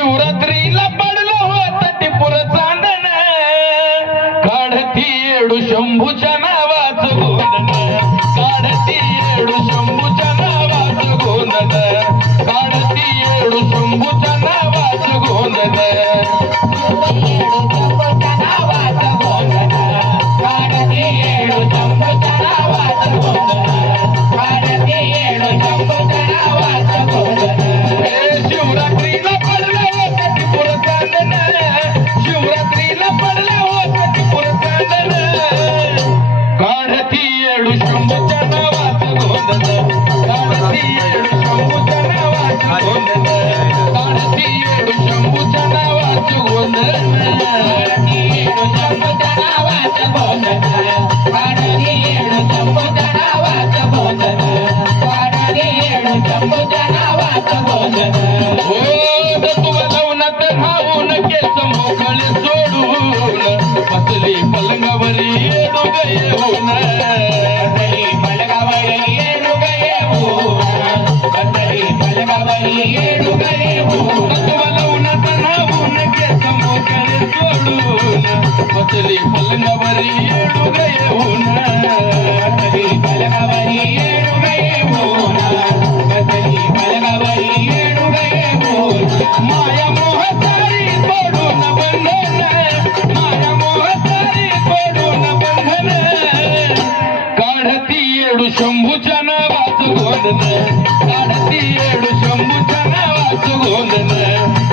शिवरात्रीला पडलं होत टिपूर चांदण काढती येडू शंभूच्या नावाचं गोंधन काढती येडू शंभूच्या नावाचं गोंधन काढती येडू शंभूच्या नावाचं गोंधन येडू शंभूच्या नावाचं गोंधन काढती येडू शंभूच्या नावाचं गोंधन काढती येडू शंभूच्या नावाचं गोंधन शिवरात्रीला पडलं होतं टिपूर चांदण शिवरात्रीला पडलं होतं टिपूर चांदण काढती येडू शंभूच्या नावाचं गोंधन काढती येडू शंभूच्या नावाचं गोंधन काढती येडू शंभूच्या नावाचं गोंधन काढती येडू शंभूच्या नावाचं गोंधन काढती येडू शंभूच्या नावाचं गोंधन काढती येडू शंभूच्या नावाचं गोंधन मोकळे सोडून बसली पलंगावरी येडू गये होऊन बसली पलंगावरी येडू गये होऊन बसली पलंगावरी येडू गये होऊन तुला नावून केस मोकळे सोडून बसली पलंगावरी येडू गये होऊन बसली पलंगावरी येडू गये होऊन बसली पलंगावरी येडू गये होऊन माया मोह सारी तोडून बंधन माया मोह सारी तोडून बंधन काढती येडू शंभूच्या नावाचं गोंधन काढती येडू शंभूच्या नावाचं गोंधन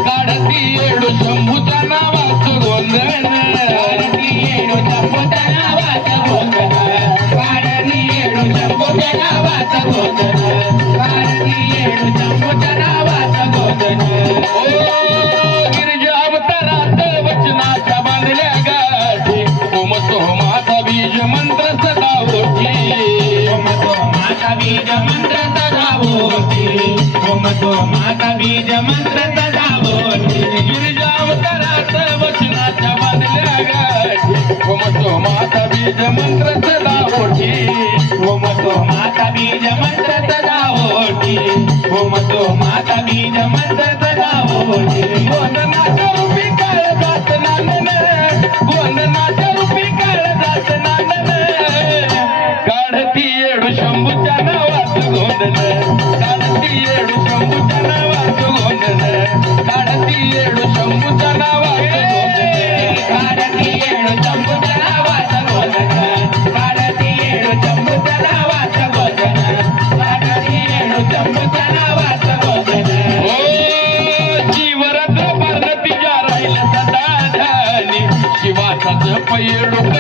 काढती येडू शंभूच्या नावाचं गोंधन काढती येडू शंभूच्या नावाचं गोंधन काढती येडू शंभूच्या नावाचं गोंधन काढती येडू शंभूच्या नावाचं गोंधन वचनाच्या बांधल्या गाठी ओम सोमाचा बीज मंत्र सदा होती ओम सोमाचा बीज मंत्र सदा होती ओम सोमाचा बीज मंत्र सदा होती गिरिजावतारात वचनाच्या बांधल्या गाठी ओम सोमाचा बीज मंत्र सदा होती ओम सोमाचा बीज मंत्र सदा होती ओम सोमाचा बीज मंत्र सदा होती वंदनाच्या रूपी काळजात नांदन वंदनाच्या रूपी काळजात नांदन काढती येडू शंभूच्या नावाचं गोंधन काढती येडू शंभूच्या नावाचं गोंधन काढती येडू शंभूच्या नावाचं गोंधन काढती येडू शंभूच्या नावाचं गोंधन काढती येडू शंभूच्या नावाचं गोंधन काढती येडू शंभूच्या नावाचं गोंधन शिवरात्र पार्वतीच्या राहिलं सदा ध्यानी शिवाचा जप येडू